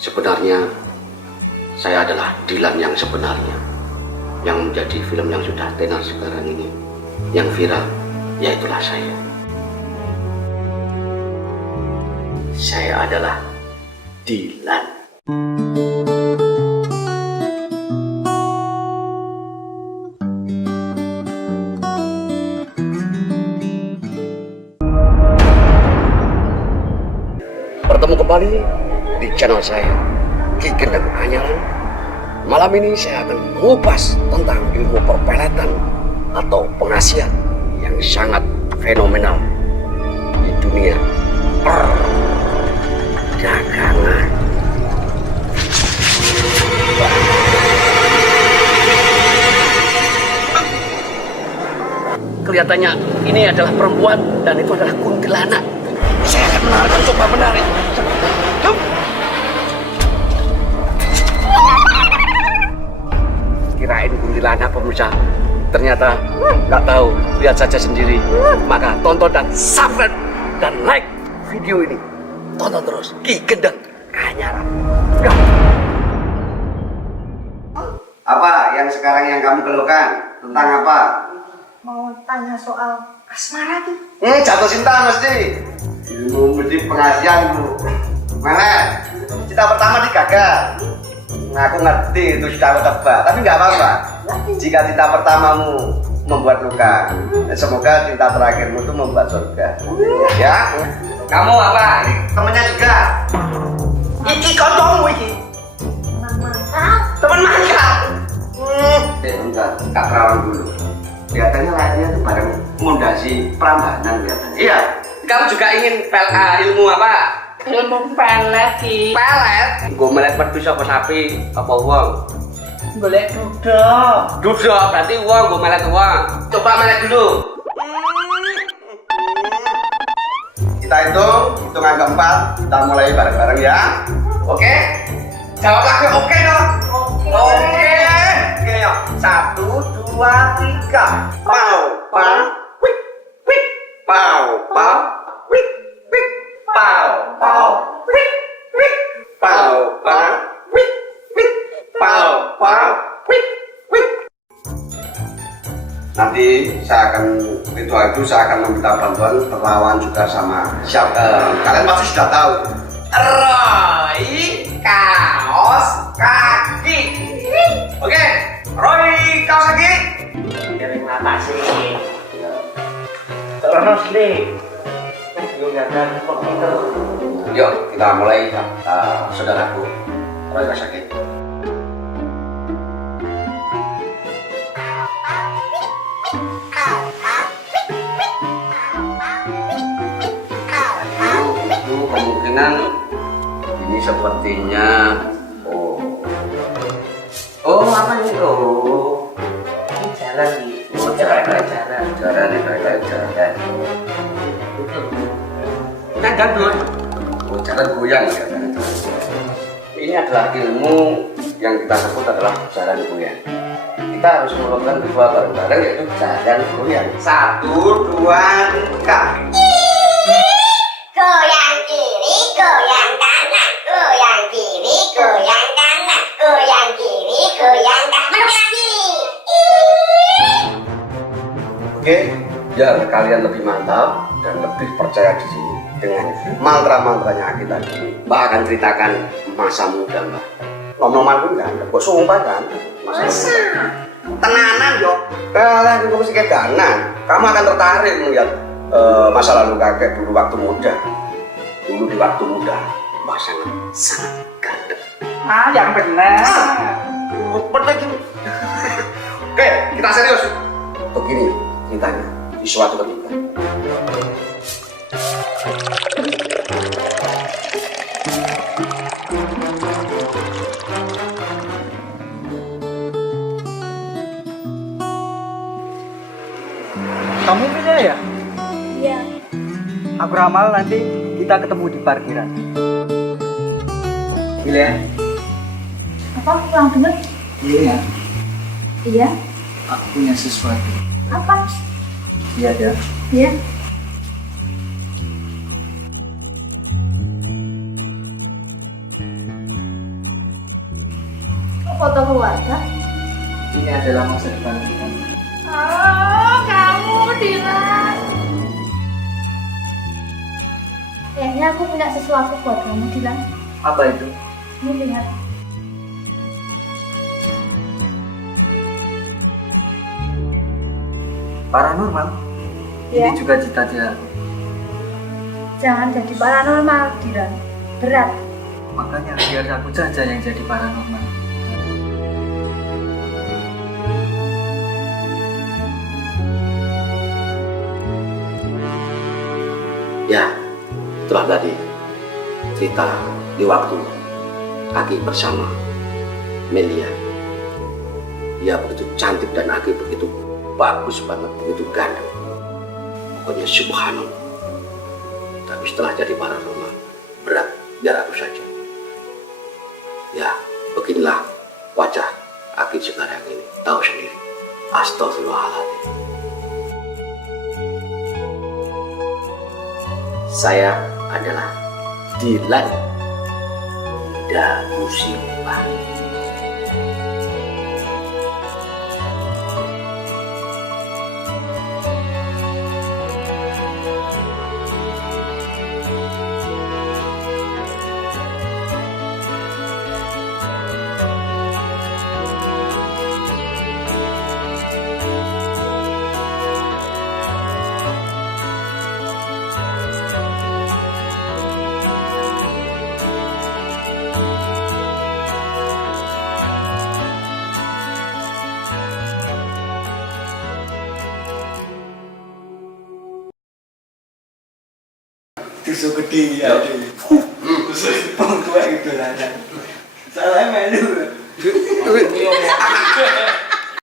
Sebenarnya saya adalah Dilan yang sebenarnya, yang menjadi film yang sudah tenar sekarang ini, yang viral, yaitulah saya. Saya adalah Dilan. Bertemu kembali di channel saya, Ki Gendeng Anyaran. Malam ini saya akan mengupas tentang ilmu perpeletan atau pengasihan yang sangat fenomenal di dunia perdagangan. Kelihatannya ini adalah perempuan dan itu adalah kuntilanak. Saya akan menarik, coba menarik. Kirain kuntilanak pemirsa, ternyata nggak tahu. Lihat saja sendiri. Maka tonton dan subscribe dan like video ini. Tonton terus Ki Gendeng Anyaran. Apa yang sekarang yang kamu keluhkan? Tentang apa? Mau tanya soal asmara tuh. Jatuh cinta mesti. Ilmu mesti pengasihan bu. Mana? Cinta pertama digagal. Nah, aku ngerti itu sudah aku tebak, tapi nggak apa-apa. Jika cinta pertamamu membuat luka, semoga cinta terakhirmu itu membuat surga. Ya? Kamu apa? Ini temennya juga. Iki koncomu iki. Teman mangkal. Teman mangkal. Enggak, Kak Perawan dulu. Kelihatannya layaknya itu bareng mondasi Prambanan kelihatannya. Iya. Kamu juga ingin ilmu apa? Ilmu pelet ki. Pelet? Gue melet pedus apa sapi? Apa uang? Golek duduk. Duduk, berarti uang, gue melet uang. Coba melet dulu. Kita hitungan keempat. Kita mulai bareng-bareng ya. Oke? Jawab lagi oke dong? Oke. Oke yuk. 1, 2, 3. Pau, pau, wik, wik. Pau, pau, wik, wik. Pau, pau, wik, wik. Pau, pau, wik, wik. Pau, pau, wik, wik. Nanti saya akan ritual itu saya akan meminta bantuan perlawan juga sama siapa. Kalian pasti sudah tahu. Roy kaos kaki. Oke, Roy kaos kaki. Terima kasih. Terus nih, gunakan komputer. Yuk kita mulai saudaraku Roy kaos kaki. Itu kemungkinan ini sepertinya apa ini Ini jalan di jalan kan gandul. jalan goyang ya. Ini adalah ilmu yang kita sebut adalah jalan goyang. Kita harus melakukan dua bareng-bareng yaitu jalan goyang. 1, 2, 3. Goyang kiri, goyang kanan, goyang kiri, goyang kanan, goyang kiri, goyang kanan. Menurut lagi. Oke, biar kalian lebih mantap dan lebih percaya diri dengan mantra-mantranya kita ini, Mbak akan ceritakan masa muda Mbak. Ngomong pun enggak ada, gue sumpah kan. Masa? Tenanan yo. Kalian gue mesti keganan. Kamu akan tertarik melihat masa lalu kakek dulu waktu muda. Dulu di waktu muda, Mbak sangat ganteng. Yang benar. Oke, kita serius. Begini ceritanya di suatu ketika. Kamu pilih ya? Iya. Aku ramal nanti kita ketemu di parkiran. Pilih ya? Apa? Kurang dengar? Iya. Iya. Aku punya sesuatu. Apa? Lihat ya. Iya. foto keluarga? Ini adalah masa depan kita. Oh, kamu Dilan. Kayaknya aku punya sesuatu buat kamu, Dilan. Apa itu? Ini lihat. Paranormal? Ya. Ini juga cita-cita. Jangan jadi paranormal, Dilan. Berat. Makanya biar aku saja yang jadi paranormal. Ya, itulah tadi cerita di waktu Aki bersama Melia. Dia begitu cantik dan Aki begitu bagus banget, begitu ganteng. Pokoknya subhanallah. Tapi setelah jadi paranormal, berat, biar aku saja. Ya, beginilah wajah Aki sekarang ini. Tahu sendiri. Astagfirullahaladzim. Saya adalah Dilan Dagusimba. Tusuk gede ya. Tusuk pangkuan itu lah. Salah melu.